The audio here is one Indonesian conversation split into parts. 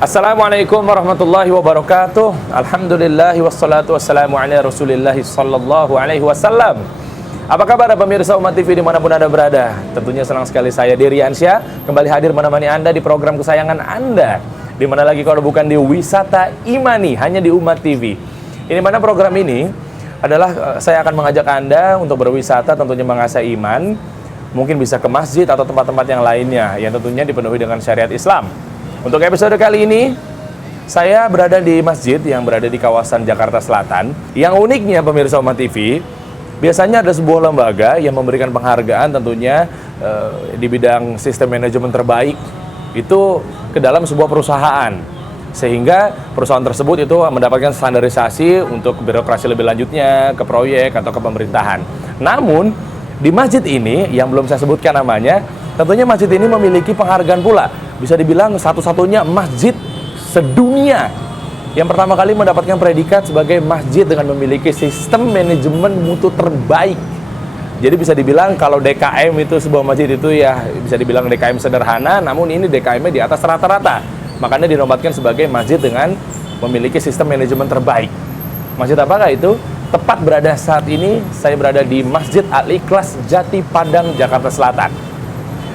Assalamualaikum warahmatullahi wabarakatuh. Alhamdulillah wassalatu wassalamu ala Rasulillah sallallahu alaihi wasallam. Apa kabar pemirsa Umat TV dimanapun Anda berada? Tentunya senang sekali saya Dery Ansyah kembali hadir menemani Anda di program kesayangan Anda. Di mana lagi kalau bukan di Wisata Imani, hanya di Umat TV. Ini mana program ini adalah saya akan mengajak Anda untuk berwisata, tentunya mengasah iman. Mungkin bisa ke masjid atau tempat-tempat yang lainnya yang tentunya dipenuhi dengan syariat Islam. Untuk episode kali ini, saya berada di masjid yang berada di kawasan Jakarta Selatan. Yang uniknya pemirsa Umat TV, biasanya ada sebuah lembaga yang memberikan penghargaan tentunya di bidang sistem manajemen terbaik itu ke dalam sebuah perusahaan. Sehingga perusahaan tersebut itu mendapatkan standarisasi untuk birokrasi lebih lanjutnya, ke proyek atau ke pemerintahan. Namun, di masjid ini yang belum saya sebutkan namanya, tentunya masjid ini memiliki penghargaan pula. Bisa dibilang satu-satunya masjid sedunia yang pertama kali mendapatkan predikat sebagai masjid dengan memiliki sistem manajemen mutu terbaik. Jadi bisa dibilang kalau DKM itu sebuah masjid itu ya bisa dibilang DKM sederhana, namun ini DKM-nya di atas rata-rata. Makanya dinobatkan sebagai masjid dengan memiliki sistem manajemen terbaik. Masjid apakah itu? Tepat berada saat ini, saya berada di Masjid Al-Ikhlas Jati Padang, Jakarta Selatan.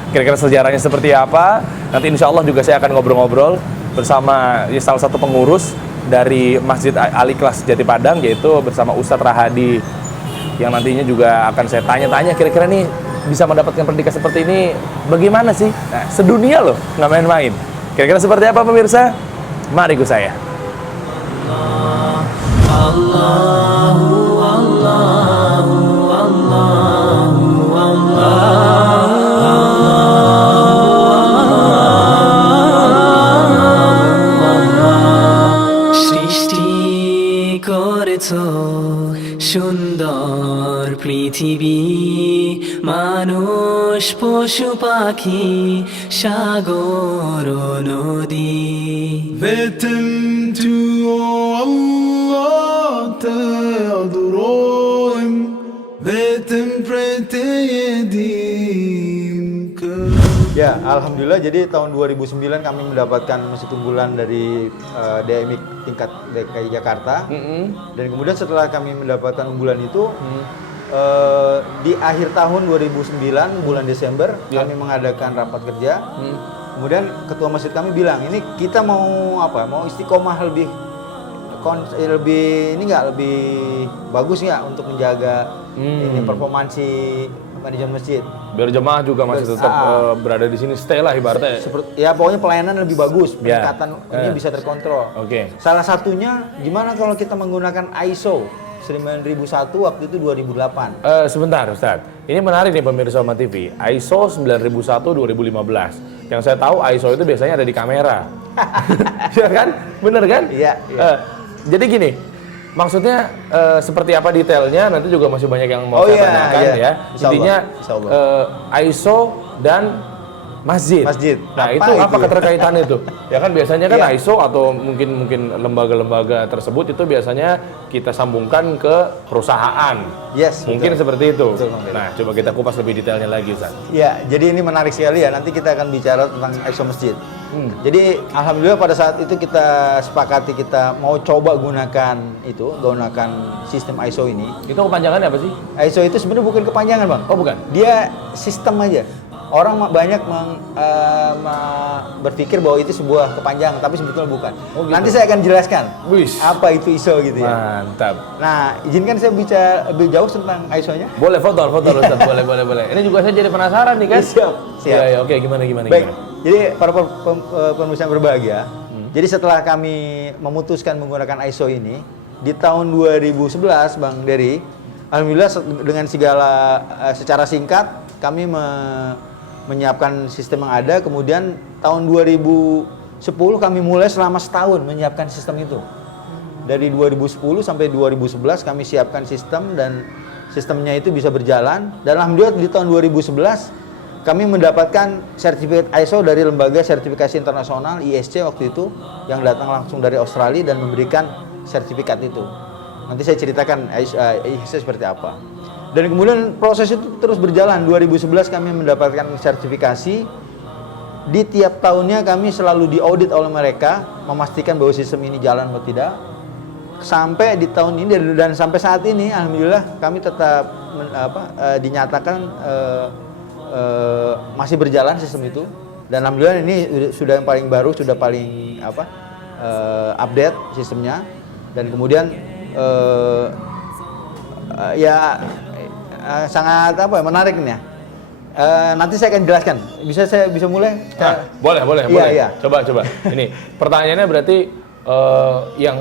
Kira-kira sejarahnya seperti apa? Nanti insya Allah juga saya akan ngobrol-ngobrol bersama salah satu pengurus dari Masjid Al-Ikhlas Jati Padang, yaitu bersama Ustadz Rahadi, yang nantinya juga akan saya tanya-tanya kira-kira nih bisa mendapatkan predikat seperti ini bagaimana sih? Nah, sedunia loh, nggak main-main. Kira-kira seperti apa pemirsa? Mari ikut saya. Allahu Allahu Allahu Allah. সৃষ্টি করেছো সুন্দর পৃথিবী, মানুষ পশু পাখি সাগর নদী। Vettem tu Allah teaduroim, vettem preteyedim ke. Ya, alhamdulillah. Jadi tahun 2009 kami mendapatkan masjid unggulan dari DMI tingkat DKI Jakarta. Dan kemudian setelah kami mendapatkan unggulan itu, di akhir tahun 2009 bulan Desember kami mengadakan rapat kerja. Kemudian ketua masjid kami bilang, ini kita mau apa? Mau istiqomah lebih lebih bagus nggak untuk menjaga ini performansi manajemen masjid. Biar jemaah juga masih tetap berada di sini, stay lah ibaratnya. Ya pokoknya pelayanan lebih bagus, peningkatan ini bisa terkontrol. Oke. Salah satunya gimana kalau kita menggunakan ISO 9001 waktu itu 2008. Sebentar Ustaz, ini menarik nih pemirsa Umat TV. ISO 9001 2015. Yang saya tahu ISO itu biasanya ada di kamera. Ya kan? Bener kan? Iya. Jadi gini, maksudnya seperti apa detailnya nanti juga masih banyak yang mau saya tanyakan ya. Intinya ISO dan masjid. Nah, itu apa keterkaitannya itu? Ya kan biasanya kan ISO atau mungkin lembaga-lembaga tersebut itu biasanya kita sambungkan ke perusahaan. Yes, mungkin betul. seperti itu. Betul, nah, coba kita kupas lebih detailnya lagi, Ustaz. Ya, jadi ini menarik sekali ya. Nanti kita akan bicara tentang ISO masjid. Jadi alhamdulillah pada saat itu kita sepakati kita mau coba gunakan sistem ISO ini. Itu kepanjangannya apa sih? ISO itu sebenarnya bukan kepanjangan, Bang. Oh, bukan. Dia sistem aja. banyak berpikir bahwa itu sebuah kepanjangan, tapi sebetulnya bukan. Oh, gitu. Nanti saya akan jelaskan Wis. apa itu ISO gitu ya. Mantap. Nah, izinkan saya bicara lebih jauh tentang ISO-nya. Boleh foto Ustaz, boleh. Ini juga saya jadi penasaran nih kan. Siap. Ya, oke, gimana. Baik, jadi para pemirsa yang berbahagia, jadi setelah kami memutuskan menggunakan ISO ini, di tahun 2011, Bang Dery, alhamdulillah dengan segala secara singkat, kami menyiapkan sistem yang ada, kemudian tahun 2010 kami mulai selama setahun menyiapkan sistem itu. Dari 2010 sampai 2011 kami siapkan sistem dan sistemnya itu bisa berjalan, dan alhamdulillah di tahun 2011 kami mendapatkan sertifikat ISO dari lembaga sertifikasi internasional ISC waktu itu yang datang langsung dari Australia dan memberikan sertifikat itu. Nanti saya ceritakan ISC seperti apa. Dan kemudian proses itu terus berjalan. 2011 kami mendapatkan sertifikasi. Di tiap tahunnya kami selalu diaudit oleh mereka, memastikan bahwa sistem ini jalan atau tidak. Sampai di tahun ini dan sampai saat ini alhamdulillah kami tetap dinyatakan masih berjalan sistem itu, dan alhamdulillah ini sudah yang paling baru, sudah paling update sistemnya, dan kemudian sangat menarik nih ya. Nanti saya akan jelaskan. Saya bisa mulai? Boleh. Iya. Coba. Ini pertanyaannya berarti yang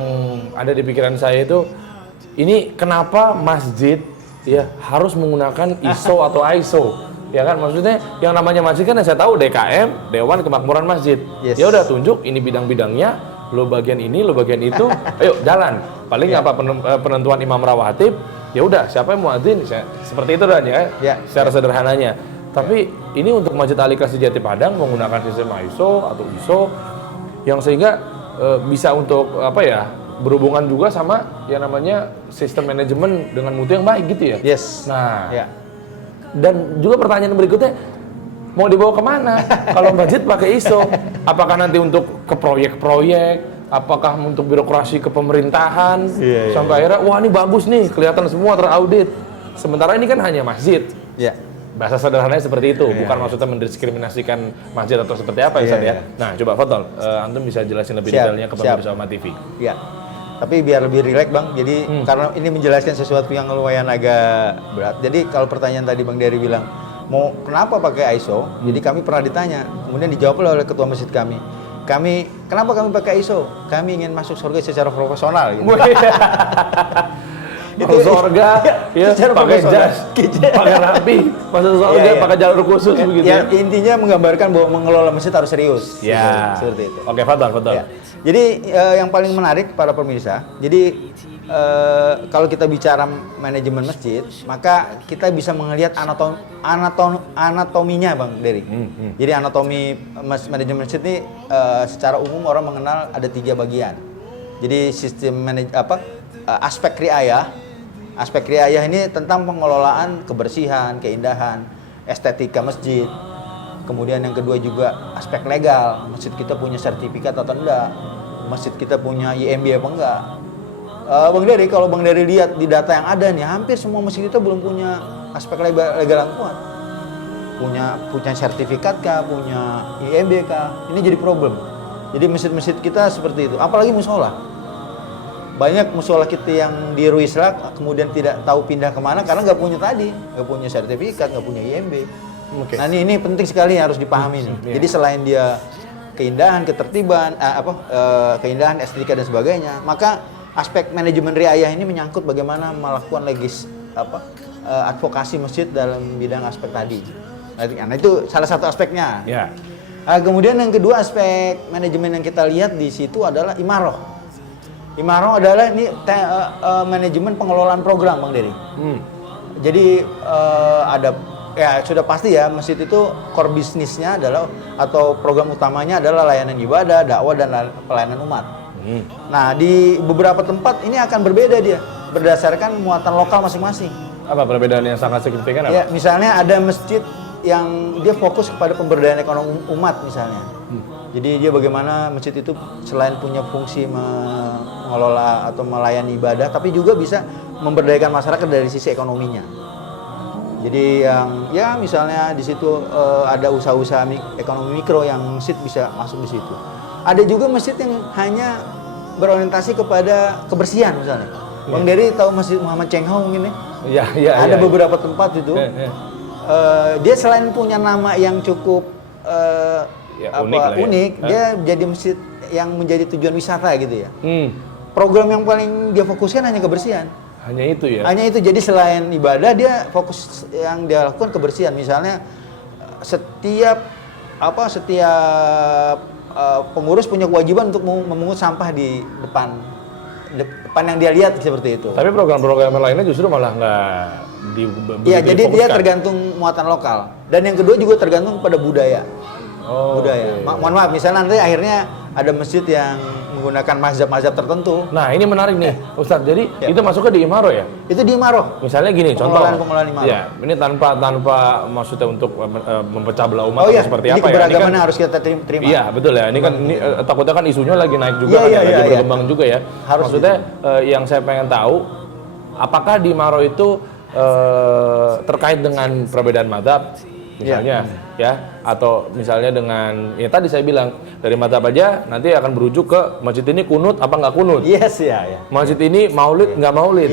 ada di pikiran saya itu, ini kenapa masjid ya harus menggunakan ISO atau ISO? Ya kan, maksudnya yang namanya masjid kan saya tahu DKM, Dewan Kemakmuran Masjid. Yes. Ya udah tunjuk ini bidang-bidangnya, lo bagian ini, lo bagian itu, ayo jalan. Paling apa penentuan imam rawatib, ya udah siapa yang muadzin, seperti itu dan ya, secara sederhananya. Tapi ini untuk Masjid Ali Kasih Jati Padang menggunakan sistem ISO atau ISO yang sehingga bisa untuk berhubungan juga sama yang namanya sistem manajemen dengan mutu yang baik gitu ya. Yes. Nah, dan juga pertanyaan berikutnya, mau dibawa kemana kalau masjid pakai ISO? Apakah nanti untuk ke proyek-proyek? Apakah untuk birokrasi kepemerintahan? Sampai akhirnya, wah ini bagus nih, kelihatan semua teraudit. Sementara ini kan hanya masjid. Bahasa sederhananya seperti itu, bukan maksudnya mendiskriminasikan masjid atau seperti apa ya, Ustaz ya. Nah, coba Fadol, antum bisa jelasin lebih detailnya ke pemirsa Umat TV. Ya. Tapi biar lebih rileks Bang, jadi karena ini menjelaskan sesuatu yang lumayan agak berat. Jadi kalau pertanyaan tadi Bang Dery bilang, mau kenapa pakai ISO? Jadi kami pernah ditanya, kemudian dijawab oleh ketua masjid kami. Kenapa kami pakai ISO? Kami ingin masuk surga secara profesional. Gitu. Itu surga, pakai jas, pakai rapi, masuk surga pakai jalur khusus begitu. Ya, intinya menggambarkan bahwa mengelola masjid harus serius. Ya. Seperti itu. Oke, Fadol. Ya. Jadi yang paling menarik para pemirsa, jadi kalau kita bicara manajemen masjid, maka kita bisa melihat anatominya Bang Dery. Jadi anatomi manajemen masjid ini secara umum orang mengenal ada 3 bagian. Jadi sistem aspek riayah. Aspek riayah ini tentang pengelolaan kebersihan, keindahan, estetika masjid. Kemudian yang kedua juga aspek legal, masjid kita punya sertifikat atau enggak, masjid kita punya IMB apa enggak. Bang Dery, kalau Bang Dery lihat di data yang ada nih, hampir semua masjid kita belum punya aspek legal yang kuat. Punya sertifikat kah, punya IMB kah, ini jadi problem. Jadi masjid-masjid kita seperti itu, apalagi musola. Banyak musola kita yang di Ruislak kemudian tidak tahu pindah kemana karena nggak punya sertifikat, nggak punya IMB. Nah ini penting sekali yang harus dipahami nih. Jadi selain dia keindahan, ketertiban, keindahan, estetika dan sebagainya, maka aspek manajemen riayah ini menyangkut bagaimana melakukan advokasi masjid dalam bidang aspek tadi. Nah itu salah satu aspeknya. Kemudian yang kedua aspek manajemen yang kita lihat di situ adalah imaroh. Imaroh adalah ini manajemen pengelolaan program Bang Dery. Jadi sudah pasti ya masjid itu core bisnisnya adalah atau program utamanya adalah layanan ibadah, dakwah dan pelayanan umat. Nah di beberapa tempat ini akan berbeda dia berdasarkan muatan lokal masing-masing. Apa perbedaan yang sangat signifikan? Ya misalnya ada masjid yang dia fokus kepada pemberdayaan ekonomi umat misalnya. Jadi dia bagaimana masjid itu selain punya fungsi mengelola atau melayani ibadah, tapi juga bisa memberdayakan masyarakat dari sisi ekonominya. Jadi yang ya misalnya di situ ada usaha-usaha ekonomi mikro yang masjid bisa masuk di situ. Ada juga masjid yang hanya berorientasi kepada kebersihan misalnya. Bang Dery tahu Masjid Muhammad Cheng Ho mungkin ya? Iya. Ada beberapa tempat itu. Dia selain punya nama yang cukup unik, dia jadi masjid yang menjadi tujuan wisata gitu ya. Program yang paling dia fokuskan hanya kebersihan. Hanya itu ya? Hanya itu, jadi selain ibadah dia fokus yang dia lakukan kebersihan. Misalnya setiap pengurus punya kewajiban untuk memungut sampah di depan yang dia lihat seperti itu. Tapi program-program lainnya justru malah nggak Iya, jadi dia tergantung muatan lokal. Dan yang kedua juga tergantung pada budaya. Budaya. Okay. Mohon maaf, misalnya nanti akhirnya ada masjid yang menggunakan mazhab-mazhab tertentu. Nah, ini menarik nih, Ustadz. Jadi itu masuknya di Imaro ya? Itu di Imaro. Misalnya gini, Pengelolaan Imaro. Ya, ini tanpa maksudnya untuk memecah belah umat atau seperti apa ya? Keberagaman Ini kan, harus kita terima. Iya, betul ya. Ini kan takutnya kan isunya lagi naik juga lagi berkembang juga ya. Harus maksudnya yang saya pengen tahu, apakah di Imaro itu terkait dengan perbedaan mazhab? Misalnya ya, atau misalnya dengan ya tadi saya bilang dari mazhab aja nanti akan berujuk ke masjid ini kunut apa nggak kunut, Yes. masjid ini maulid nggak maulid,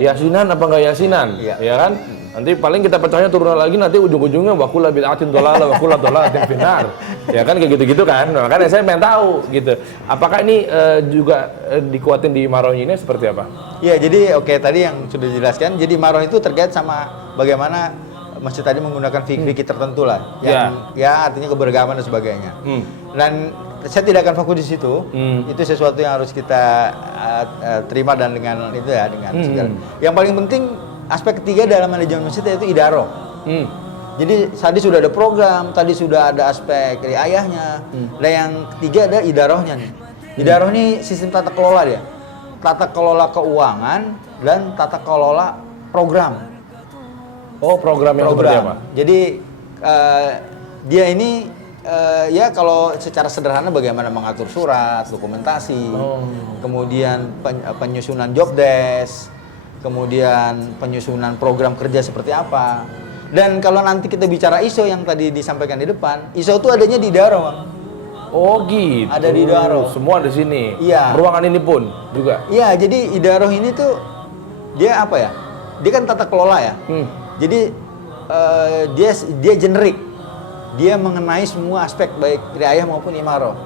yasinan apa nggak yasinan, ya kan, nanti paling kita pecahnya turun lagi nanti ujung-ujungnya wakula bid'atin dolalah wakula dolalatin finar, ya kan kayak gitu-gitu kan. Nah, makanya saya pengen tahu gitu, apakah ini juga dikuatin di Maronya ini seperti apa? Iya, jadi tadi yang sudah dijelaskan, jadi Maro itu terkait sama bagaimana masjid tadi menggunakan fikih tertentu lah, yang ya artinya keberagaman dan sebagainya. Dan saya tidak akan fokus di situ. Itu sesuatu yang harus kita terima dan dengan itu ya, dengan segala. Yang paling penting aspek ketiga dalam manajemen masjid yaitu idaroh. Jadi tadi sudah ada program, tadi sudah ada aspek riayahnya. Dan yang ketiga ada idarohnya nih. Idaroh ini sistem tata kelola dia. Tata kelola keuangan dan tata kelola program. Oh, program yang seperti apa? Jadi dia ini ya kalau secara sederhana bagaimana mengatur surat, dokumentasi, kemudian penyusunan job desk, kemudian penyusunan program kerja seperti apa. Dan kalau nanti kita bicara ISO yang tadi disampaikan di depan, ISO itu adanya di Daro, Bang. Oh gitu. Ada di Daro. Semua di sini. Iya. Ruangan ini pun juga. Iya, jadi Idaroh ini tuh dia apa ya? Dia kan tata kelola ya. Jadi dia generik, dia mengenai semua aspek baik riayah maupun imaro.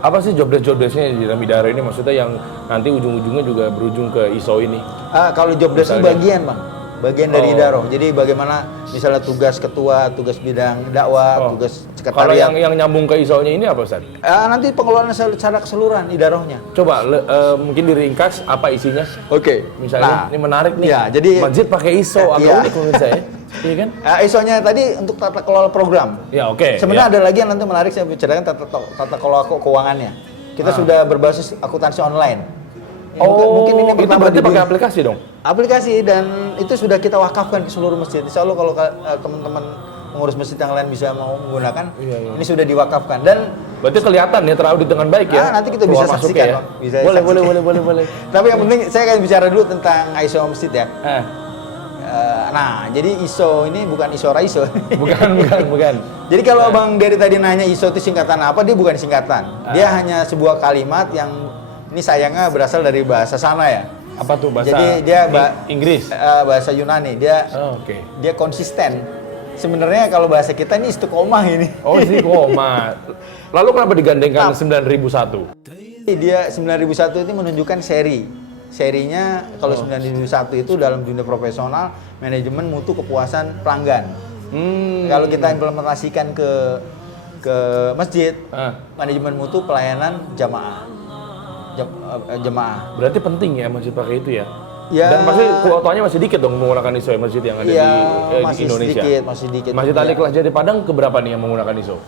Apa sih job desk-nya di dalam Idaroh ini, maksudnya yang nanti ujung-ujungnya juga berujung ke ISO ini? Kalau job desk itu bagian, Bang, bagian dari Idaroh. Jadi bagaimana misalnya tugas ketua, tugas bidang dakwah, tugas sekretariat. Kalau yang nyambung ke ISO-nya ini apa, Ustaz? Nanti pengelolaan secara keseluruhan Idarohnya. Coba mungkin diringkas apa isinya? Oke. Misalnya ini menarik nih. Ya, jadi masjid pakai ISO agak unik menurut saya. Iya kan? ISO-nya tadi untuk tata kelola program. Ya, oke. Sebenarnya ada lagi yang nanti menarik saya bicarakan tata kelola keuangannya. Kita sudah berbasis akuntansi online. Mungkin ini itu berarti pakai aplikasi dong? Aplikasi, dan itu sudah kita wakafkan ke seluruh masjid. Insya Allah kalau teman-teman pengurus masjid yang lain bisa mau menggunakan, ini sudah diwakafkan. Dan berarti kelihatan ya terawih dengan baik ya? Nanti kita bisa saksikan, ya? Bang. Bisa Boleh. Tapi yang penting saya akan bicara dulu tentang ISO masjid ya. Nah, jadi ISO ini bukan ISO Raiso. Bukan. Jadi kalau Bang Dery tadi nanya ISO itu singkatan apa, dia bukan singkatan. Dia hanya sebuah kalimat yang ini sayangnya berasal dari bahasa sana ya. Apa tuh bahasa? Jadi dia Inggris. Bahasa Yunani. Dia dia konsisten. Sebenarnya kalau bahasa kita ini istiqomah ini. Oh, istiqomah. Lalu kenapa digandengkan 9001? Dia 9001 itu menunjukkan serinya kalau 9001 itu dalam dunia profesional manajemen mutu kepuasan pelanggan. Kalau kita implementasikan ke masjid, manajemen mutu pelayanan jamaah. Berarti penting ya masjid pakai itu ya? Ya. Dan pasti kuotanya masih dikit dong menggunakan ISO ya, masjid yang ada di Indonesia. Masih sedikit. Masjid Al-Ikhlas Jati Padang keberapa nih yang menggunakan ISO?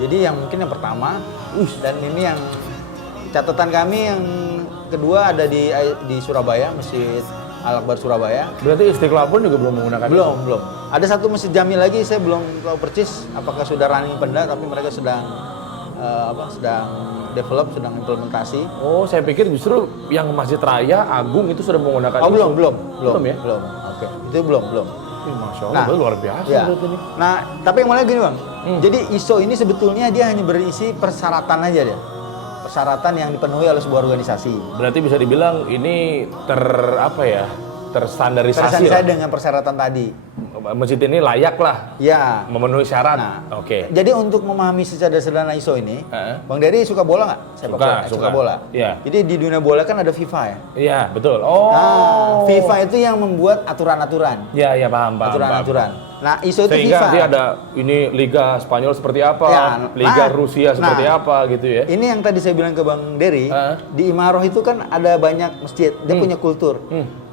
Jadi yang mungkin yang pertama, dan ini yang catatan kami yang kedua ada di Surabaya, Masjid Al-Akbar Surabaya. Berarti Istiqlal pun juga belum menggunakan belum. Ada satu masjid Jami lagi, saya belum tahu persis apakah sudah running penda, tapi mereka sedang develop, sedang implementasi. Oh, saya pikir justru yang Masjid Raya Agung itu sudah menggunakan ISO. Belum ya? Belum. Oke. Itu belum. Masya Allah, Nah, luar biasa ya. berarti ini. Nah, tapi yang mana gini bang, jadi ISO ini sebetulnya dia hanya berisi persyaratan aja dia, persyaratan yang dipenuhi oleh sebuah organisasi. Berarti bisa dibilang ini terstandarisasi Saya lah. dengan persyaratan tadi. Masjid ini layak lah Ya. memenuhi syarat. Nah, Oke. Jadi untuk memahami secara sederhana ISO ini, Bang Dery suka bola nggak? Sepak bola. Suka. bola. Iya. Jadi di dunia bola kan ada FIFA ya. Iya, betul. Oh. Nah, FIFA itu yang membuat aturan-aturan. Iya, paham. Aturan-aturan. Nah, ISO itu Sehingga FIFA. nanti ada ini Liga Spanyol seperti apa, Ya, Liga Rusia seperti nah, apa gitu ya. Ini yang tadi saya bilang ke Bang Dery, di Imaroh itu kan ada banyak masjid, dia punya kultur.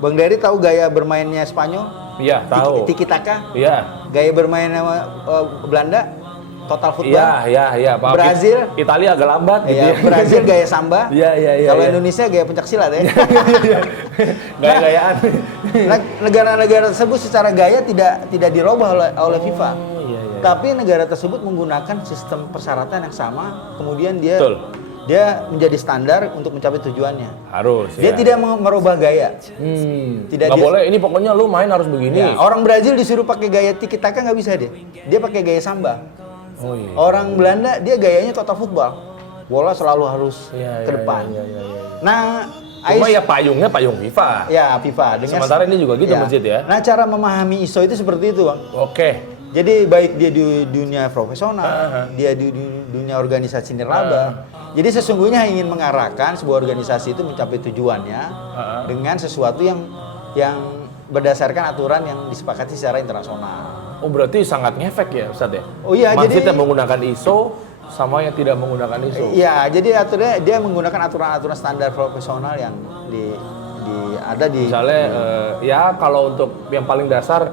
Bang Dery tahu gaya bermainnya Spanyol? Iya, tahu. Tiki taka. Iya. Gaya bermainnya Belanda, total football. Iya, paham. Brazil. Italia agak lambat gitu Ya, ya. Brazil gaya samba. Iya. Kalau iya. Indonesia gaya pencak silat ya. Gaya-gayaan. Nah, negara-negara tersebut secara gaya tidak dirubah oleh FIFA. Iya. Tapi negara tersebut menggunakan sistem persyaratan yang sama, kemudian dia Betul. menjadi standar untuk mencapai tujuannya. Harus. Dia ya. tidak merubah gaya. Tidak boleh. Ini pokoknya lu main harus begini. Ya, orang Brazil disuruh pakai gaya tiki taka nggak bisa dia. Dia pakai gaya samba. Oh iya. Orang Belanda dia gayanya total football. Bola selalu harus Iya, ke depan. Iya. Nah, Cuma ISO ya payungnya payung FIFA. ya FIFA dengan Sementara ini juga gitu masjid ya. Nah, cara memahami ISO itu seperti itu, Bang. Oke. Jadi baik dia di dunia profesional, dia di dunia organisasi nirlaba. Jadi sesungguhnya ingin mengarahkan sebuah organisasi itu mencapai tujuannya dengan sesuatu yang berdasarkan aturan yang disepakati secara internasional. Oh berarti sangat ngefek ya Ustadz ya? Oh iya, Masjid jadi yang menggunakan ISO sama yang tidak menggunakan ISO. iya, jadi aturannya dia menggunakan aturan-aturan standar profesional yang ada di Misalnya ya kalau untuk yang paling dasar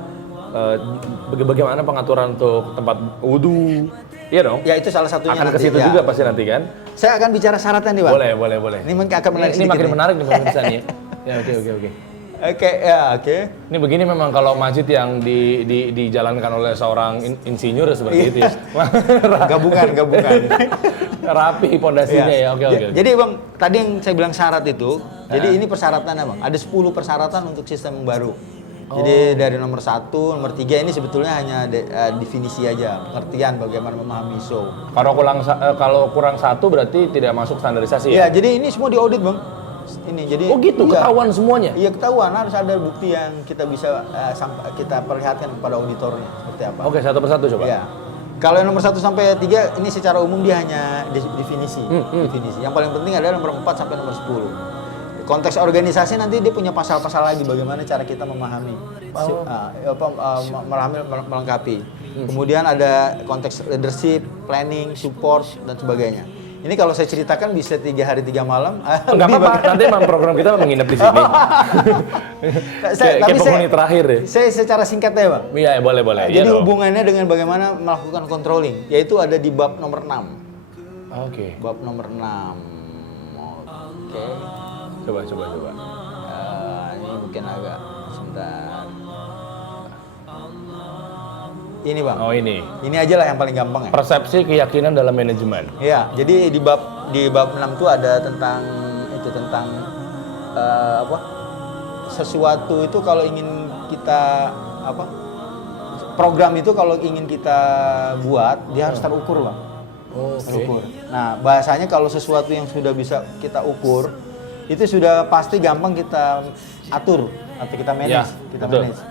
bagaimana pengaturan untuk tempat wudhu, iya dong? ya itu salah satunya Akan ke nanti, situ ya. juga pasti nanti kan? Saya akan bicara syaratnya nih, Bang. Boleh. Ini akan menarik Ini sedikit makin nih. menarik nih pemirsa nih. Ya oke. Oke. Ini begini memang kalau masjid yang dijalankan oleh seorang insinyur seperti itu ya. Gabungan. Rapi pondasinya ya. Oke. Jadi Bang, tadi yang saya bilang syarat itu, jadi ini persyaratannya Bang. Ada 10 persyaratan untuk sistem yang baru. Jadi dari nomor 1, nomor 3 ini sebetulnya hanya definisi aja, pengertian bagaimana memahami ISO. Kalau kurang satu berarti tidak masuk standarisasi Iya, ya? jadi ini semua diaudit Bang. Ini jadi Oh gitu, iya. ketahuan semuanya? Iya, ketahuan, harus ada bukti yang kita bisa kita perlihatkan kepada auditornya seperti apa. Oke, satu persatu coba. Iya. Kalau yang nomor 1 sampai 3 ini secara umum dia hanya definisi. Definisi. Yang paling penting adalah nomor 4 sampai nomor 10. Konteks organisasi nanti dia punya pasal-pasal lagi bagaimana cara kita memahami, melengkapi. Kemudian ada konteks leadership, planning, support dan sebagainya. Ini kalau saya ceritakan bisa 3 hari 3 malam. Enggak apa-apa, nanti memang program kita menginap di sini. Kayak penghuni terakhir ya. Saya secara singkat ya, Bang. Iya, boleh. Jadi Iya dong. hubungannya dengan bagaimana melakukan controlling, yaitu ada di bab nomor 6. Oke. Bab nomor 6. Oke. Coba. Ini mungkin agak sebentar. Ini Bang. Oh ini. Ini aja lah yang paling gampang ya. Persepsi keyakinan dalam manajemen. Iya, jadi di bab 6 itu ada tentang sesuatu itu kalau ingin kita program itu kalau ingin kita buat dia harus terukur, Bang. Terukur. Nah, bahasanya kalau sesuatu yang sudah bisa kita ukur itu sudah pasti gampang kita atur atau kita manage,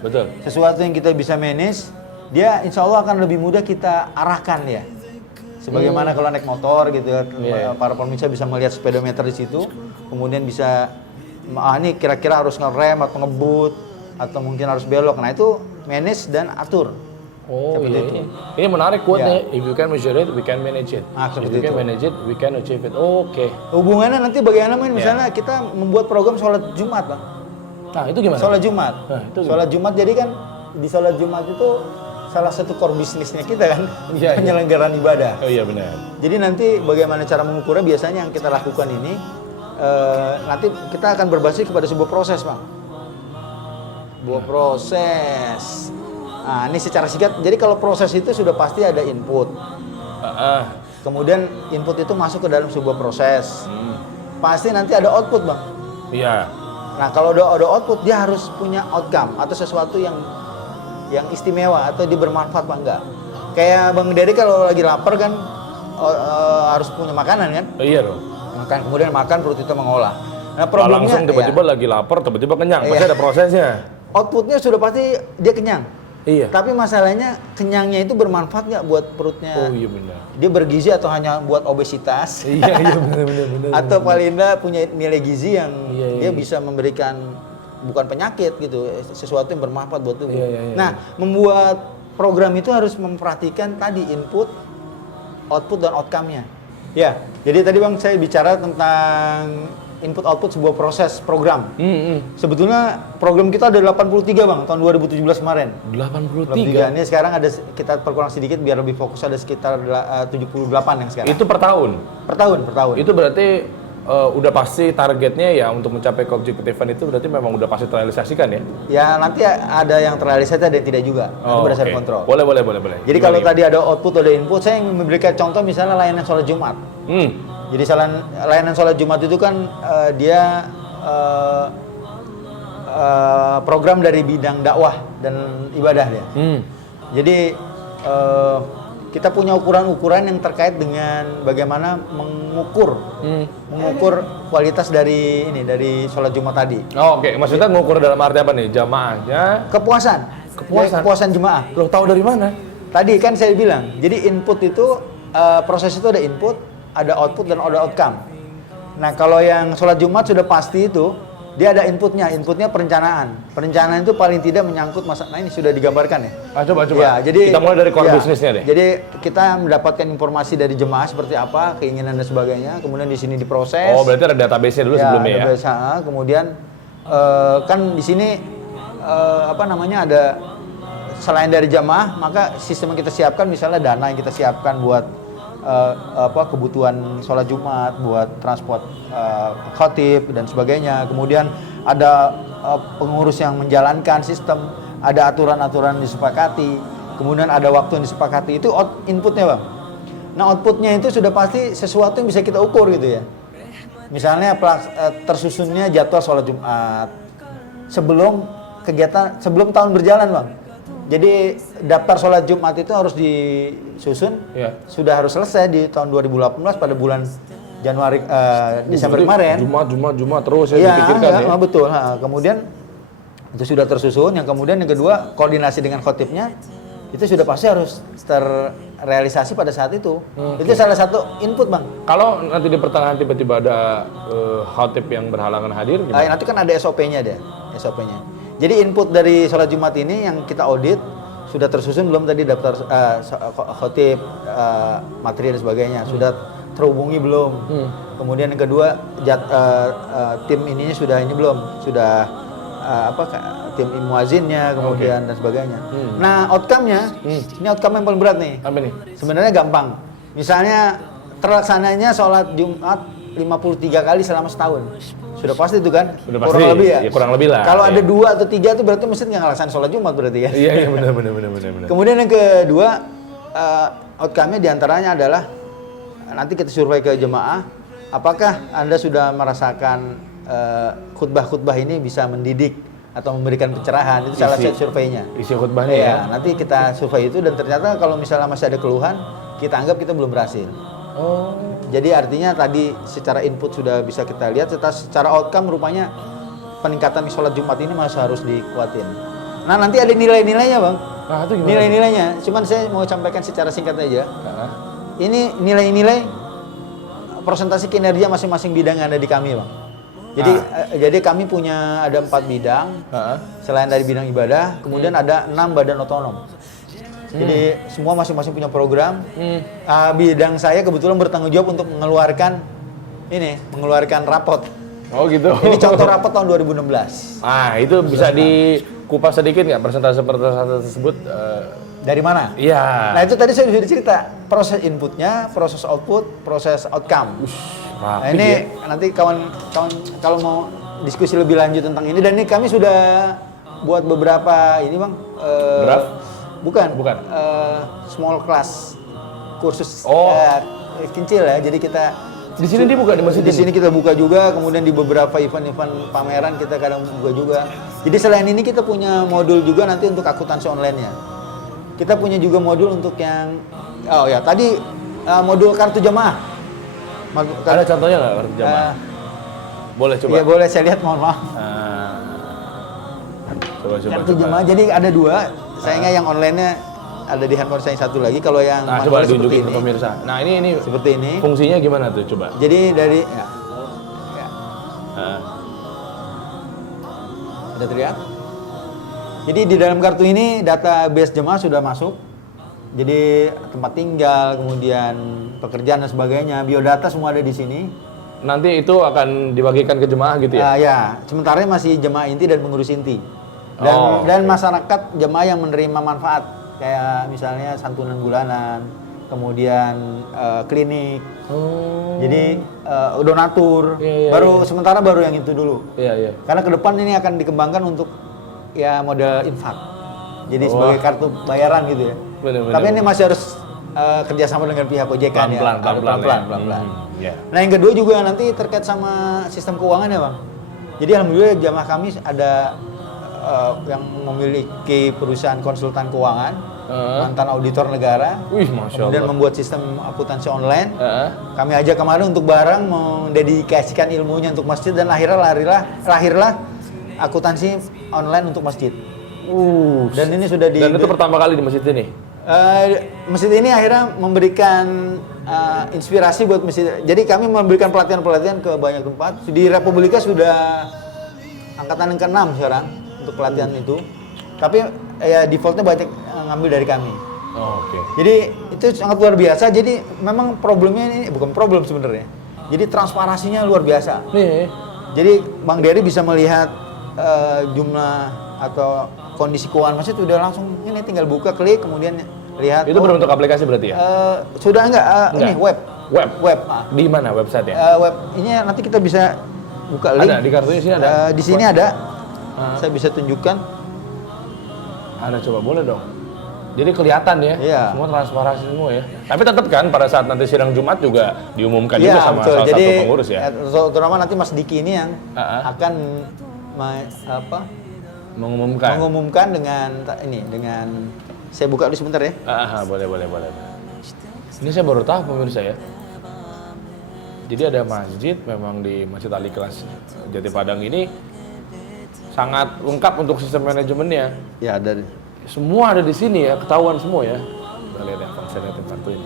Betul. Sesuatu yang kita bisa manage, dia insya Allah akan lebih mudah kita arahkan ya. Sebagaimana kalau naik motor gitu ya, para pemirsa bisa melihat speedometer di situ, kemudian bisa ini kira-kira harus ngerem atau ngebut atau mungkin harus belok. Nah itu manage dan atur. Oh Seperti iya. itu. Ini menarik quote-nya. If you can measure it, we can manage it. If Seperti you can itu. manage it, we can achieve it. Oke. Hubungannya nanti bagaimana misalnya kita membuat program sholat Jumat, Bang. Nah itu gimana? Sholat Jumat. Nah, itu gimana? Sholat Jumat jadi kan di sholat Jumat itu salah satu core bisnisnya kita kan Iya. penyelenggaraan ibadah. Oh iya benar. Jadi nanti bagaimana cara mengukurnya biasanya yang kita lakukan ini nanti kita akan berbasis kepada sebuah proses, Bang. Sebuah proses. Nah, ini secara singkat. Jadi kalau proses itu sudah pasti ada input. Kemudian input itu masuk ke dalam sebuah proses. Pasti nanti ada output, Bang. Iya. Nah, kalau ada output dia harus punya outcome atau sesuatu yang yang istimewa atau dia bermanfaat apa enggak. Kayak Bang Dery kalau lagi lapar kan harus punya makanan kan? Iya dong. Makan, kemudian makan perut kita mengolah. Nah Nggak problemnya langsung tiba-tiba lagi lapar, tiba-tiba kenyang. Pasti ada prosesnya. outputnya sudah pasti dia kenyang. Iya. Tapi masalahnya kenyangnya itu bermanfaat nggak buat perutnya? Oh iya benar. Dia bergizi atau hanya buat obesitas? Iya benar. Atau paling enggak punya nilai gizi yang Iya. dia bisa memberikan bukan penyakit gitu, sesuatu yang bermanfaat buat tubuh. Iya. Nah, membuat program itu harus memperhatikan tadi input, output dan outcome-nya. Ya, jadi tadi Bang saya bicara tentang input output sebuah proses program. Sebetulnya program kita ada 83 Bang tahun 2017 kemarin. 83. Ini sekarang ada kita perkurang sedikit biar lebih fokus, ada sekitar 78 yang sekarang. Itu per tahun. Per tahun. Itu berarti udah pasti targetnya ya untuk mencapai keobjektifan itu berarti memang udah pasti terrealisasikan ya? Ya nanti ada yang terrealisasi ada yang tidak juga. Itu berdasarkan oke. kontrol. Boleh. Jadi kalau tadi ada output ada input, saya memberikan contoh misalnya layanan sholat Jumat. Jadi layanan sholat Jumat itu kan dia program dari bidang dakwah dan ibadah dia. Jadi kita punya ukuran-ukuran yang terkait dengan bagaimana mengukur kualitas dari sholat Jumat tadi. Oh, oke. Maksudnya mengukur dalam arti apa nih? Jamaahnya? Kepuasan jemaah. Lo tahu dari mana? Tadi kan saya bilang, jadi input itu proses itu ada input, ada output dan ada outcome. Nah kalau yang sholat Jumat sudah pasti itu dia ada inputnya perencanaan. Perencanaan itu paling tidak menyangkut nah ini sudah digambarkan ya. Coba. Ya, jadi kita mulai dari core bisnisnya deh. Jadi kita mendapatkan informasi dari jemaah seperti apa, keinginan dan sebagainya. Kemudian di sini diproses. Oh berarti ada database-nya dulu sebelumnya ya? Database, kemudian kan di sini ada selain dari jamaah, maka sistem yang kita siapkan misalnya dana yang kita siapkan buat kebutuhan sholat Jumat, buat transport khotib dan sebagainya. Kemudian ada pengurus yang menjalankan sistem, ada aturan-aturan disepakati, kemudian ada waktu yang disepakati. Itu inputnya Bang. Nah outputnya itu sudah pasti sesuatu yang bisa kita ukur gitu ya. Misalnya tersusunnya jadwal sholat Jumat sebelum tahun berjalan Bang. Jadi daftar sholat Jumat itu harus disusun, sudah harus selesai di tahun 2018 pada bulan Januari Desember kemarin. Jumat terus ya dipikirkan ya. Betul. Kemudian itu sudah tersusun. Yang kemudian yang kedua koordinasi dengan khotibnya itu sudah pasti harus terrealisasi pada saat itu. Itu salah satu input Bang. Kalau nanti di pertengahan tiba-tiba ada khotib yang berhalangan hadir, gimana? Nanti kan ada SOP-nya deh, SOP-nya. Jadi input dari sholat Jumat ini yang kita audit sudah tersusun belum tadi daftar khotib, materi dan sebagainya sudah terhubungi belum? Kemudian yang kedua tim ininya sudah belum? Sudah tim muazinnya kemudian dan sebagainya. Nah outcome-nya ini outcome yang paling berat nih. Apa nih? Sebenarnya gampang. Misalnya terlaksananya sholat Jumat 53 kali selama setahun. Sudah pasti itu kan? Sudah pasti. Kurang lebih ya? Ya, kurang lebih lah. Kalau ada 2 atau 3 itu berarti mesti nggak ngelaksanain sholat Jumat berarti ya? Iya benar. Kemudian yang kedua, outcome-nya diantaranya adalah nanti kita survei ke jemaah, apakah Anda sudah merasakan khutbah-khutbah ini bisa mendidik atau memberikan pencerahan? Itu salah satu surveinya. Isi khutbahnya ya? Nanti kita survei itu dan ternyata kalau misalnya masih ada keluhan, kita anggap kita belum berhasil. Jadi artinya tadi secara input sudah bisa kita lihat, secara outcome rupanya peningkatan sholat Jumat ini masih harus dikuatin. Nah nanti ada nilai-nilainya Bang. Nah, itu gimana? Nilai-nilainya, cuman saya mau sampaikan secara singkat aja. Ini nilai-nilai presentasi kinerja masing-masing bidang yang ada di kami Bang. Jadi kami punya ada 4 bidang, selain dari bidang ibadah, kemudian ada 6 badan otonom. Jadi semua masing-masing punya program. Bidang saya kebetulan bertanggung jawab untuk mengeluarkan rapot. Oh gitu. Ini contoh rapot tahun 2016. Itu bisa dikupas sedikit nggak persentase tersebut? Dari mana? Iya. Nah itu tadi saya sudah cerita proses inputnya, proses output, proses outcome. Nah ini nanti kawan kalau mau diskusi lebih lanjut tentang ini, dan ini kami sudah buat beberapa ini Bang. Draft? Bukan. Small class kursus kecil ya. Jadi kita Di sini dibuka di masjid Di ini? sini kita buka juga, kemudian di beberapa event-event pameran kita kadang buka juga. Jadi selain ini kita punya modul juga nanti untuk akuntansi online-nya. Kita punya juga modul untuk yang tadi modul kartu jamaah. Ada contohnya nggak kartu jamaah? Boleh coba. Iya boleh, saya lihat, mohon maaf. Coba. Kartu jamaah, jadi ada 2. Sayangnya yang online-nya ada di handphone saya satu lagi. Kalau yang Nah, coba manual seperti ditunjukin ini, ke pemirsa. Nah, ini seperti ini. fungsinya gimana tuh? Coba. Jadi dari Nah, ada terlihat. Jadi di dalam kartu ini database jemaah sudah masuk. Jadi tempat tinggal, kemudian pekerjaan dan sebagainya, biodata semua ada di sini. nanti itu akan dibagikan ke jemaah gitu ya? Ya, sementara masih jemaah inti dan pengurus inti. Dan masyarakat jemaah yang menerima manfaat kayak misalnya santunan bulanan, kemudian klinik. Jadi donatur. Sementara baru yang itu dulu. Iya. Karena ke depan ini akan dikembangkan untuk ya model infak. Jadi sebagai kartu bayaran gitu ya. Bener. Tapi ini masih harus kerjasama dengan pihak OJK ya. Pelan-pelan. Nah yang kedua juga nanti terkait sama sistem keuangan ya Bang. Jadi alhamdulillah jamaah kami ada yang memiliki perusahaan konsultan keuangan, mantan auditor negara, Wih, Masya kemudian Allah. membuat sistem akuntansi online. Kami ajak kemarin untuk bareng mendedikasikan ilmunya untuk masjid dan lahirlah akuntansi online untuk masjid. Dan ini sudah Dan itu pertama kali di masjid ini? Masjid ini akhirnya memberikan inspirasi buat masjid. Jadi kami memberikan pelatihan-pelatihan ke banyak tempat. Di Republika sudah angkatan yang ke-6 sekarang untuk pelatihan itu. Tapi ya defaultnya banyak ngambil dari kami. Oke. Jadi itu sangat luar biasa. Jadi memang problemnya ini bukan problem sebenarnya. Jadi transparansinya luar biasa. Nih. Jadi Bang Dery bisa melihat jumlah atau kondisi keuangan masjid udah langsung ini tinggal buka, klik, kemudian lihat. Itu berbentuk aplikasi berarti ya? Sudah enggak. Ini web. Di mana website ya? Web ini nanti kita bisa buka link. Ada di kartunya sini ada. Di sini ada. Saya bisa tunjukkan. Ada, coba boleh dong. Jadi kelihatan ya, Iya. semua transparansi semua ya. Tapi tetap kan pada saat nanti sidang Jumat juga diumumkan Iya, juga sama betul. salah Jadi satu pengurus ya. terutama nanti Mas Diki ini yang akan mengumumkan dengan saya buka dulu sebentar ya. Boleh. Ini saya baru tahu pemirsa ya. Jadi ada masjid, memang di Masjid Al-Ikhlas Jati Padang ini sangat lengkap untuk sistem manajemennya. Ya ada. Semua ada di sini ya, ketahuan semua ya. Kita lihat ya, saya lihatin kartu ini.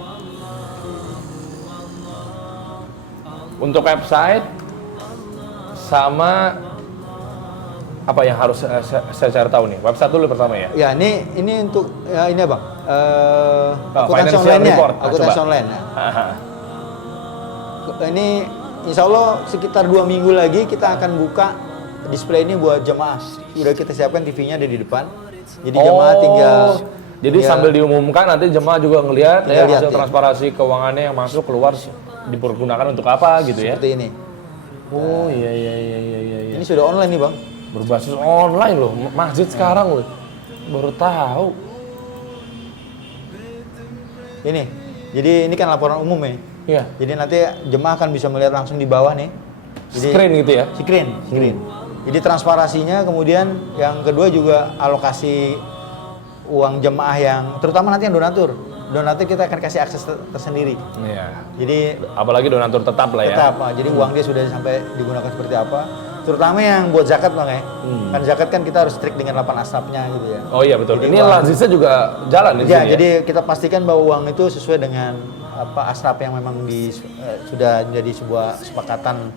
Untuk website sama apa yang harus saya cari tahu nih? Website dulu pertama ya. Ya ini untuk ini ya Bang. Akuntansi financial online-nya. report. Akuntansi Coba. online. Ini insya Allah sekitar 2 minggu lagi kita akan buka display ini buat jemaah. Sudah kita siapkan TV-nya ada di depan. Jadi jemaah tinggal sambil diumumkan nanti jemaah juga ngelihat ya lihat, hasil ya. transparansi keuangannya yang masuk keluar dipergunakan untuk apa gitu ya. seperti ini. Oh iya. Ini sudah online nih Bang. Berbasis online loh, masjid sekarang loh. Baru tahu. Ini. Jadi ini kan laporan umum ya. Iya. Jadi nanti jemaah akan bisa melihat langsung di bawah nih. Jadi, Screen gitu ya. Screen. Jadi transparansinya, kemudian yang kedua juga alokasi uang jemaah yang terutama nanti yang donatur. Donatur kita akan kasih akses tersendiri. Iya. Jadi Apalagi donatur tetap lah ya. tetap, jadi uang dia sudah sampai digunakan seperti apa. Terutama yang buat zakat Bang ya. Kan zakat kan kita harus strict dengan 8 asnapnya gitu ya. Oh iya betul. Jadi Ini uang- lazisnya juga jalan di Ya, sini. jadi kita pastikan bahwa uang itu sesuai dengan asnaf yang memang sudah menjadi sebuah kesepakatan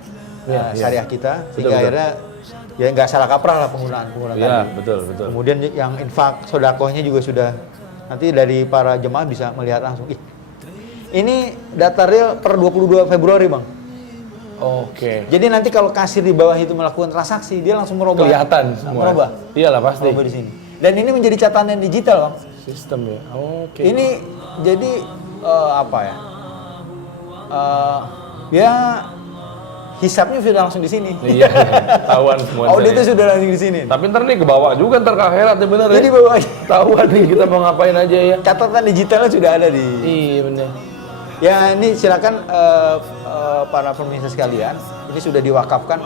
syariah kita, sehingga Betul. akhirnya ya nggak salah kaprah lah penggunaan Iya, tadi. betul. Kemudian yang infak sodakohnya juga sudah nanti dari para jemaah bisa melihat langsung. Ini data real per 22 Februari Bang. Oke. Jadi nanti kalau kasir di bawah itu melakukan transaksi, dia langsung merubah. Kelihatan semua. Merubah. Iyalah pasti. Merubah di sini. Dan ini menjadi catatan digital Bang. Sistem ya. Oke. Ini jadi apa ya? Ya hisapnya sudah langsung di sini. Iya, tahuan semua. Auditnya sudah langsung di sini. Tapi ntar nih ke bawah juga ntar ke akhirat ya bener ya. Jadi bawah Tahuan nih kita mau ngapain aja ya. catatan digitalnya sudah ada di. Iya bener. Ya ini silakan para pemirsa sekalian, ini sudah diwakafkan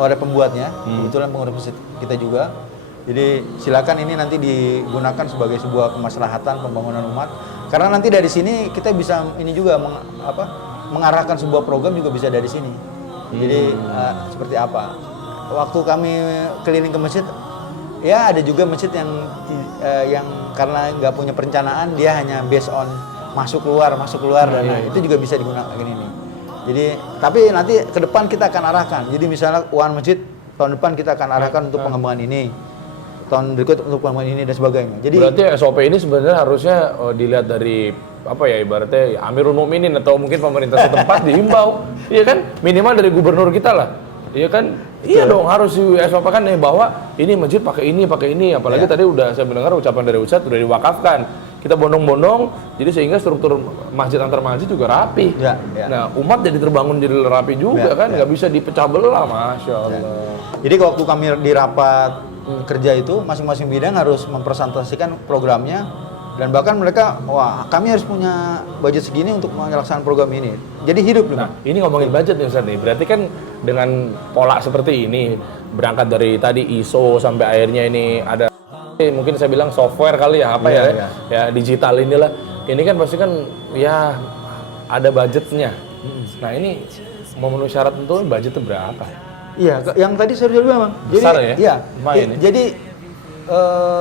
oleh pembuatnya, kebetulan pengurus masjid kita juga. Jadi silakan ini nanti digunakan sebagai sebuah kemaslahatan pembangunan umat. Karena nanti dari sini kita bisa ini juga mengarahkan sebuah program juga bisa dari sini. Jadi seperti apa? Waktu kami keliling ke masjid, ya ada juga masjid yang karena nggak punya perencanaan, dia hanya based on masuk keluar dan itu juga bisa digunakan ini. Jadi tapi nanti ke depan kita akan arahkan. Jadi misalnya one masjid tahun depan kita akan arahkan untuk pengembangan ini, tahun berikut untuk pengembangan ini dan sebagainya. Jadi berarti SOP ini sebenarnya harusnya dilihat dari apa ya, ibaratnya Amirul Mukminin atau mungkin pemerintah setempat dihimbau, iya kan, minimal dari gubernur kita lah, iya kan. Iya dong, harus SOP kan bahwa ini masjid pakai ini, apalagi tadi udah saya mendengar ucapan dari Ustadz udah diwakafkan. Kita bondong-bondong, jadi sehingga struktur masjid antar masjid juga rapi. Ya. Nah, umat jadi terbangun jadi rapi juga kan, nggak bisa dipecah belah, Masya Allah. Jadi waktu kami di rapat kerja itu, masing-masing bidang harus mempresentasikan programnya, dan bahkan mereka, wah kami harus punya budget segini untuk melaksanakan program ini. Jadi hidup. Nah, ini ngomongin budget nih Ustadz nih, berarti kan dengan pola seperti ini, berangkat dari tadi ISO sampai akhirnya ini ada mungkin saya bilang software kali ya, ya digital inilah. Ini kan pasti kan ya ada budgetnya. Nah ini memenuhi syarat tentu budgetnya berapa? Iya, yang tadi saya bilang Bang. Besar ya? Iya. Lumayan ya? Jadi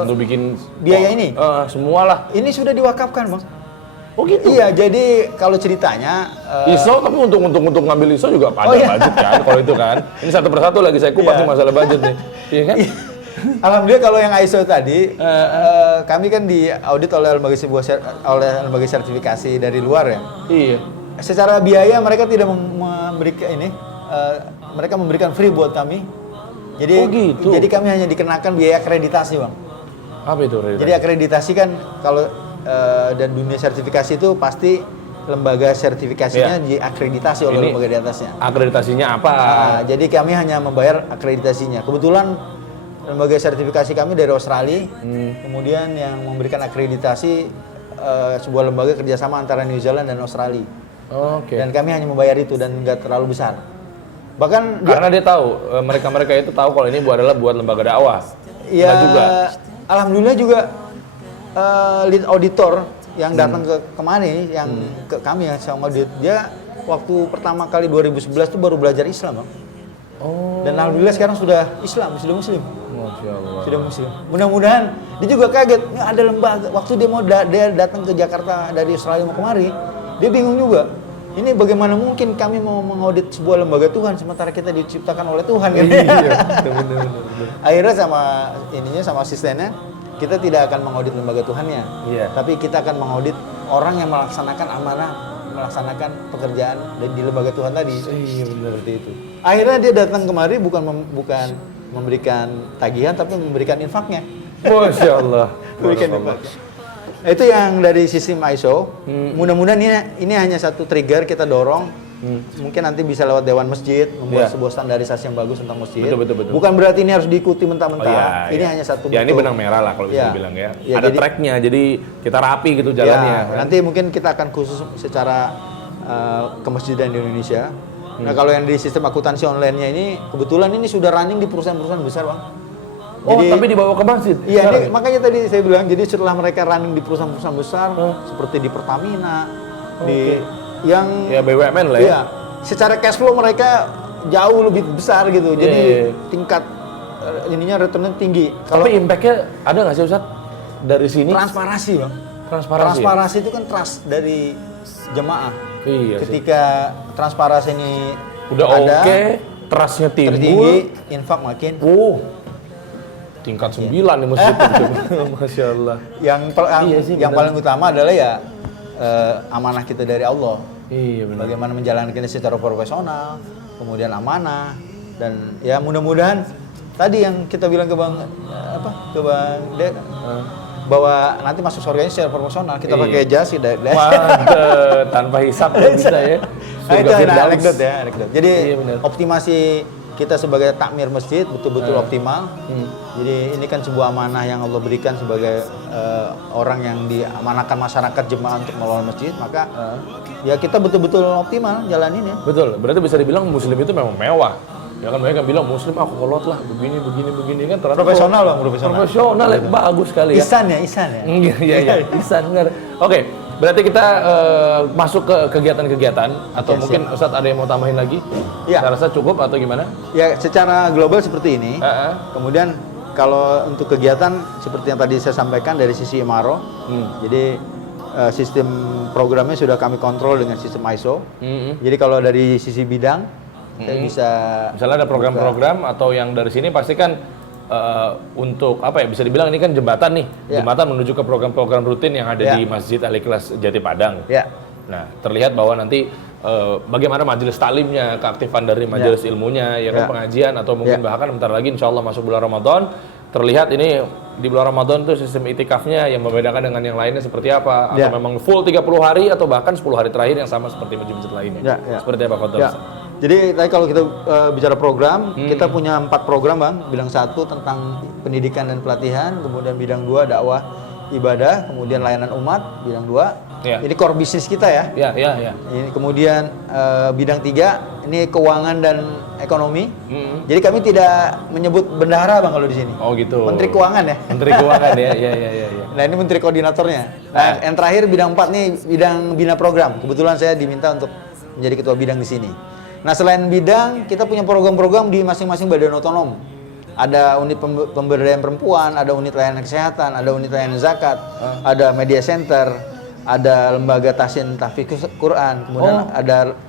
Untuk bikin biaya ini? Semualah. Ini sudah diwakafkan Bang. Oh gitu? Iya, jadi kalau ceritanya ISO, tapi untuk ngambil ISO juga ada budget kan, kalau itu kan. Ini satu persatu lagi saya kupas nih masalah budget nih. Iya kan? Alhamdulillah kalau yang ISO tadi, kami kan diaudit oleh lembaga sertifikasi dari luar ya. Iya. Secara biaya mereka tidak memberikan ini, mereka memberikan free buat kami. Jadi, gitu. Jadi kami hanya dikenakan biaya akreditasi Bang. Apa itu? Jadi akreditasi kan kalau dan dunia sertifikasi itu pasti lembaga sertifikasinya diakreditasi oleh lembaga di atasnya. Akreditasinya apa? Jadi kami hanya membayar akreditasinya. Kebetulan lembaga sertifikasi kami dari Australia, kemudian yang memberikan akreditasi sebuah lembaga kerjasama antara New Zealand dan Australia. Dan kami hanya membayar itu dan nggak terlalu besar. Bahkan karena dia tahu, mereka itu tahu kalau ini adalah buat lembaga dakwah. Iya juga. Alhamdulillah juga lead auditor yang datang ke kemari, yang ke kami yang sama audit, dia waktu pertama kali 2011 itu baru belajar Islam Bang. Dan alhamdulillah sekarang sudah Islam, sudah Muslim. Masya Allah. Sudah Muslim. Mudah-mudahan dia juga kaget. Ini ada lembaga. Waktu dia mau dia datang ke Jakarta dari Australia mau kemari, dia bingung juga. Ini bagaimana mungkin kami mau mengaudit sebuah lembaga Tuhan sementara kita diciptakan oleh Tuhan kan? Iya, benar. Akhirnya sama asistennya, kita tidak akan mengaudit lembaga Tuhannya. Tapi kita akan mengaudit orang yang melaksanakan amanah, melaksanakan pekerjaan di lembaga Tuhan tadi. Iya benar. Seperti itu. Akhirnya dia datang kemari bukan memberikan tagihan tapi memberikan infaknya. Masya Allah. Memberikan infaknya. Itu yang dari sistem ISO. Mudah-mudahan ini hanya satu trigger kita dorong. Mungkin nanti bisa lewat Dewan Masjid membuat sebuah standarisasi yang bagus tentang masjid. Betul. Bukan berarti ini harus diikuti mentah-mentah. Ini hanya satu bentuk. Ya ini benang merah lah kalau bisa dibilang ya. Ada tracknya, jadi kita rapi gitu jalannya. Kan? Nanti mungkin kita akan khusus secara kemasjidan di Indonesia. Nah kalau yang di sistem akuntansi online-nya ini kebetulan ini sudah running di perusahaan-perusahaan besar Bang. Jadi, tapi dibawa ke masjid? Iya, ini, makanya tadi saya bilang, jadi setelah mereka running di perusahaan-perusahaan besar, seperti di Pertamina, di yang ya BUMN lah ya. Iya, secara cash flow mereka jauh lebih besar gitu, jadi tingkat ininya returnnya tinggi. Tapi impact-nya ada nggak sih Ustadz dari sini? Transparansi Bang. Transparansi Itu kan trust dari jemaah. Iya. Ketika transparansi ini udah oke, trustnya tinggi, infak makin. Tingkat 9 nih masjid itu. Masya Allah. Yang paling utama adalah ya amanah kita dari Allah. Iya benar. Bagaimana menjalankannya secara profesional, kemudian amanah, dan ya mudah-mudahan tadi yang kita bilang ke Bang Dek, bahwa nanti masuk surganya secara profesional, kita pakai jas tanpa hisap bisa ya. Itu anekdot ya, anekdot. Jadi optimasi kita sebagai takmir masjid betul-betul optimal. Jadi ini kan sebuah amanah yang Allah berikan sebagai orang yang diamanahkan masyarakat jemaah untuk mengelola masjid, maka ya kita betul-betul optimal jalaninnya. Betul, berarti bisa dibilang muslim itu memang mewah. Ya kan banyak yang bilang muslim aku kolot lah begini kan ternyata Profesional Bang, profesional. Profesional ya, bagus sekali ya. Ihsan ya. Iya, Ihsan benar. Oke, berarti kita masuk ke kegiatan-kegiatan atau Oke, mungkin Ustadz ada yang mau tambahin lagi? Iya. Saya rasa cukup atau gimana? Ya secara global seperti ini. Kemudian kalau untuk kegiatan seperti yang tadi saya sampaikan dari sisi Imaro, jadi sistem programnya sudah kami kontrol dengan sistem ISO. Jadi kalau dari sisi bidang, saya bisa misalnya ada program-program atau yang dari sini pasti kan untuk apa ya, bisa dibilang ini kan jembatan nih, jembatan menuju ke program-program rutin yang ada di Masjid Al-Ikhlas Jati Padang. Nah, terlihat bahwa nanti bagaimana majelis taklimnya, keaktifan dari majelis ilmunya, ya kan pengajian atau mungkin bahkan bentar lagi insya Allah masuk bulan Ramadan, terlihat ini di bulan Ramadan tuh sistem itikafnya yang membedakan dengan yang lainnya seperti apa, atau memang full 30 hari atau bahkan 10 hari terakhir yang sama seperti masjid-masjid lainnya. Seperti apa Fadl? Jadi tadi kalau kita bicara program, kita punya 4 program Bang. Bidang 1 tentang pendidikan dan pelatihan, kemudian bidang 2 dakwah ibadah, kemudian layanan umat, bidang 2. Ini core bisnis kita ya. Ini kemudian bidang 3 ini keuangan dan ekonomi. Jadi kami tidak menyebut bendahara Bang kalau di sini. Oh gitu. Menteri Keuangan ya. Menteri Keuangan ya. Nah, ini menteri koordinatornya. Nah, yang terakhir bidang 4 nih bidang bina program. Kebetulan saya diminta untuk menjadi ketua bidang di sini. Nah, selain bidang, kita punya program-program di masing-masing badan otonom. Ada unit pemberdayaan perempuan, ada unit layanan kesehatan, ada unit layanan zakat, ada media center, ada lembaga tahfidz Quran, kemudian ada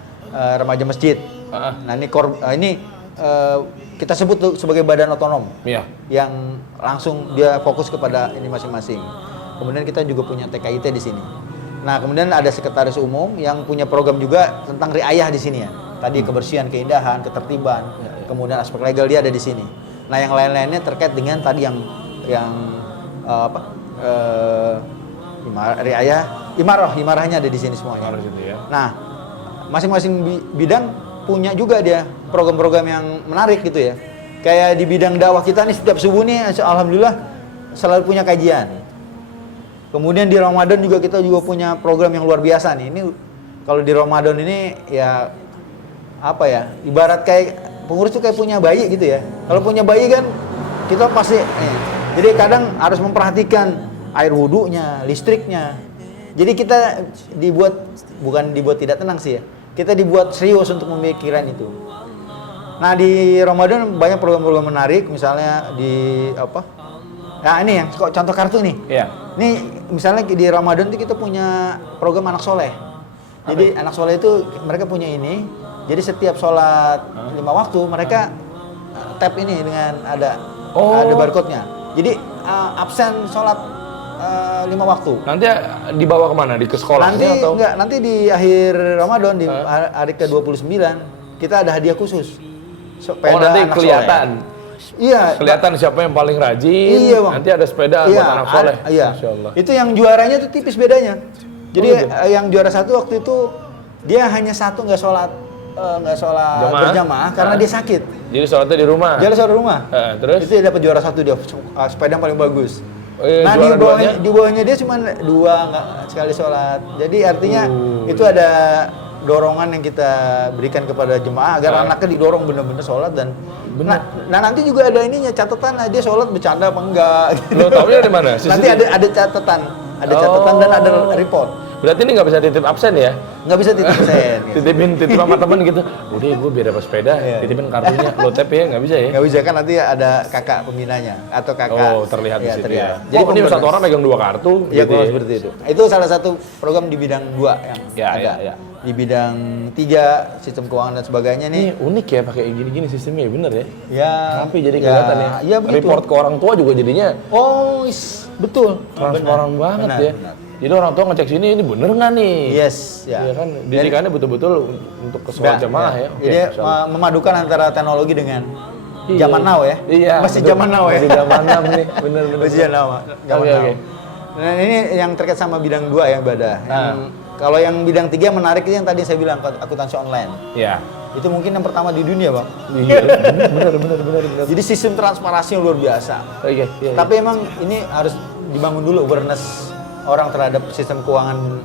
remaja masjid. Nah, ini kita sebut tuh sebagai badan otonom, yang langsung dia fokus kepada ini masing-masing. Kemudian kita juga punya TKIT di sini. Nah, kemudian ada sekretaris umum yang punya program juga tentang riayah di sini ya. Tadi kebersihan, keindahan, ketertiban, kemudian aspek legal dia ada di sini. Nah, yang lain-lainnya terkait dengan tadi yang imarahnya ada di sini semuanya. Nah, masing-masing bidang punya juga dia program-program yang menarik gitu ya. Kayak di bidang dakwah kita nih setiap subuh nih, alhamdulillah selalu punya kajian. Kemudian di Ramadan juga kita juga punya program yang luar biasa nih. Ini kalau di Ramadan ini ya apa ya, ibarat kayak pengurus tuh kayak punya bayi gitu ya. Kalau punya bayi kan kita pasti jadi kadang harus memperhatikan air wudhunya, listriknya. Jadi kita bukan dibuat tidak tenang sih ya. Kita dibuat serius untuk memikirkan itu. Nah, di Ramadan banyak program-program menarik, misalnya di apa? Nah, ini yang contoh kartu nih. Ini misalnya di Ramadan itu kita punya program anak soleh. Jadi anak soleh itu mereka punya ini. Jadi setiap sholat 5 waktu mereka tap ini dengan ada barcode-nya. Jadi absen sholat 5 waktu. Nanti dibawa kemana? Ke sekolah? Nanti di akhir Ramadan di hari ke-29 kita ada hadiah khusus. Sepeda nanti kelihatan. Iya. Kelihatan siapa yang paling rajin. Iya, Bang. Nanti ada sepeda buat anak soleh. Masyaallah. Itu yang juaranya tuh tipis bedanya. Jadi yang juara 1 waktu itu dia hanya satu nggak sholat berjamaah karena dia sakit. Jadi sholatnya di rumah. Terus? Itu dia dapat juara 1 dia, sepeda yang paling bagus. Nah, di bawahnya dia cuma 2 nggak sekali sholat. Jadi artinya itu ada dorongan yang kita berikan kepada jemaah agar anaknya didorong benar-benar sholat dan nah nanti juga ada ininya catatan dia sholat bercanda apa enggak. Lo taunya di mana? Nanti ada catatan, dan ada report. Berarti ini nggak bisa titip absen ya? Nggak bisa titip absen. Titip sama teman gitu. Udah gue biar dapat sepeda, titipin kartunya, lo tap ya, nggak bisa ya? Nggak bisa kan nanti ada kakak pembinanya atau kakak. Oh, terlihat di situ ya. Jadi ini satu orang megang 2 kartu. Iya, gitu seperti itu. Itu salah satu program di bidang 2 yang ada. Di bidang 3 sistem keuangan dan sebagainya nih. Ini unik ya pakai gini-gini sistemnya, bener ya? Ya. Rapi jadi kelihatan ya. Iya begitu. Report ke orang tua juga jadinya. Betul. Transparan banget ya. Jadi orang tua ngecek sini ini bener nggak nih? Yes, ya kan. Didikannya betul-betul untuk keseluruhan jamaah ya. Jadi memadukan antara teknologi dengan zaman now ya. Iya. Masih zaman now ya. Masih zaman now nih, bener. Masih zaman now. Nah, ini yang terkait sama bidang 2 yang ibadah. Kalau yang bidang 3 menarik itu yang tadi saya bilang akuntansi online. Iya. Itu mungkin yang pertama di dunia, Bang. Iya, benar. Jadi sistem transparansi yang luar biasa. Iya. Tapi emang ini harus dibangun dulu awareness orang terhadap sistem keuangan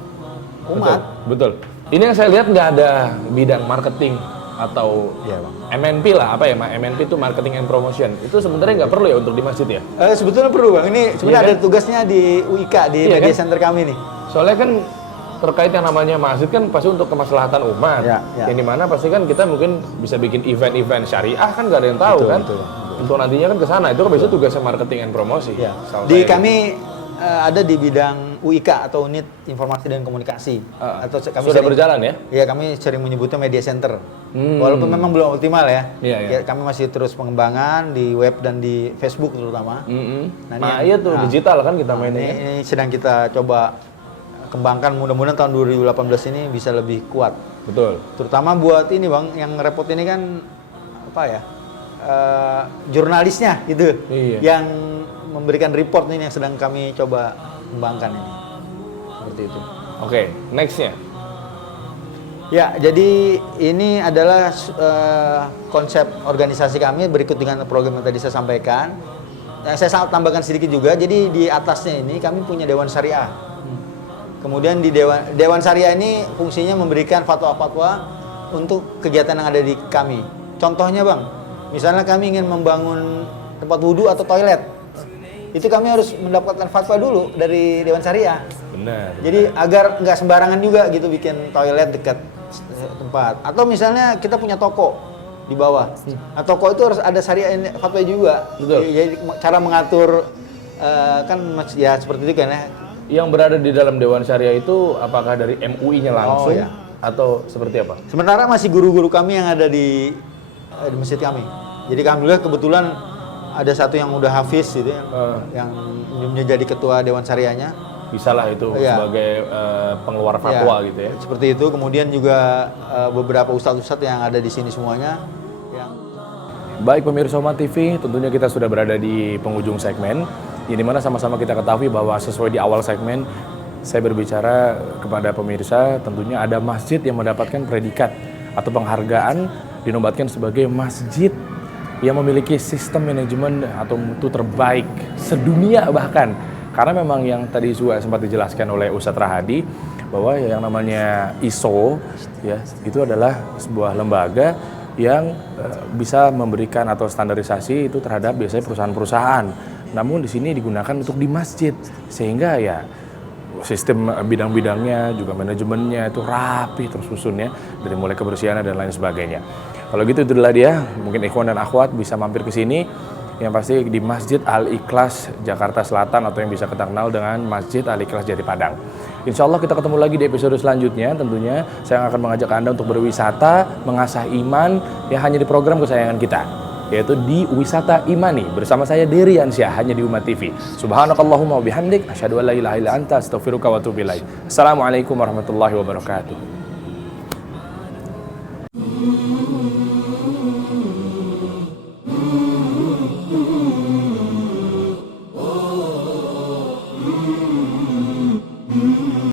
umat. Betul. Ini yang saya lihat nggak ada bidang marketing atau Iya, Bang. MNP lah, apa ya, MNP itu marketing and promotion. Itu sebenarnya nggak perlu ya untuk di masjid ya? Sebetulnya perlu, Bang. Ini sebenarnya Iya, ada tugasnya di UIK, di Iya, media kan? center kami nih. Soalnya kan terkait yang namanya masjid kan pasti untuk kemaslahatan umat. Ya. Yang dimana pasti kan kita mungkin bisa bikin event-event syariah kan nggak ada yang tahu kan. Betul. Untuk nantinya kan ke sana itu kan biasanya tugasnya marketing and promosi. Ya. Setahu Di saya. kami ada di bidang UIK atau Unit Informasi dan Komunikasi. Atau kami sudah sering- berjalan ya? Ya, kami sering menyebutnya media center. Walaupun memang belum optimal ya. Iya. Ya, kami masih terus pengembangan di web dan di Facebook terutama. Nah, iya tuh digital kan kita mainnya. kan? Ini sedang kita coba kembangkan, mudah-mudahan tahun 2018 ini bisa lebih kuat. Betul. Terutama buat ini, Bang, yang repot ini kan apa ya? Jurnalisnya gitu. Iya. Yang memberikan report ini yang sedang kami coba kembangkan ini. Seperti itu. Oke, nextnya. Ya, jadi ini adalah konsep organisasi kami berikut dengan program yang tadi saya sampaikan. Saya tambahkan sedikit juga. Jadi di atasnya ini kami punya Dewan Syariah. Kemudian di Dewan Syariah ini fungsinya memberikan fatwa-fatwa untuk kegiatan yang ada di kami. Contohnya, Bang, misalnya kami ingin membangun tempat wudhu atau toilet, itu kami harus mendapatkan fatwa dulu dari Dewan Syariah. Benar. Jadi agar nggak sembarangan juga gitu bikin toilet dekat tempat. Atau misalnya kita punya toko di bawah. Nah, toko itu harus ada syariah fatwa juga. Betul. Jadi cara mengatur kan ya seperti itu kan ya. Yang berada di dalam Dewan Syariah itu apakah dari MUI-nya langsung iya. atau seperti apa? Sementara masih guru-guru kami yang ada di masjid kami. Jadi alhamdulillah kebetulan ada satu yang udah hafiz gitu yang menjadi ketua Dewan Syariahnya. Bisalah itu Iya. sebagai pengeluar fatwa Ya, gitu ya. Seperti itu. Kemudian juga beberapa ustadz-ustadz yang ada di sini semuanya. Yang Baik pemirsa Umat TV, tentunya kita sudah berada di penghujung segmen. Yang dimana sama-sama kita ketahui bahwa sesuai di awal segmen, saya berbicara kepada pemirsa, tentunya ada masjid yang mendapatkan predikat atau penghargaan dinobatkan sebagai masjid yang memiliki sistem manajemen atau mutu terbaik sedunia bahkan. Karena memang yang tadi juga sempat dijelaskan oleh Ustadz Rahadi bahwa yang namanya ISO ya itu adalah sebuah lembaga yang bisa memberikan atau standarisasi itu terhadap biasanya perusahaan-perusahaan. Namun di sini digunakan untuk di masjid sehingga ya sistem bidang-bidangnya juga manajemennya itu rapi tersusun ya dari mulai kebersihan dan lain sebagainya. Kalau gitu itulah dia, mungkin ikhwan dan akhwat bisa mampir ke sini. Yang pasti di Masjid Al-Ikhlas Jakarta Selatan atau yang bisa kita kenal dengan Masjid Al-Ikhlas Jati Padang. Insya Allah kita ketemu lagi di episode selanjutnya. Tentunya saya akan mengajak Anda untuk berwisata, mengasah iman ya hanya di program kesayangan kita, yaitu di Wisata Imani bersama saya Dery Ansyah hanya di Umat TV. Subhanakallahumma wa bihamdik asyhadu an la ilaha illa anta astaghfiruka wa atubu ilaik. Assalamualaikum warahmatullahi wabarakatuh.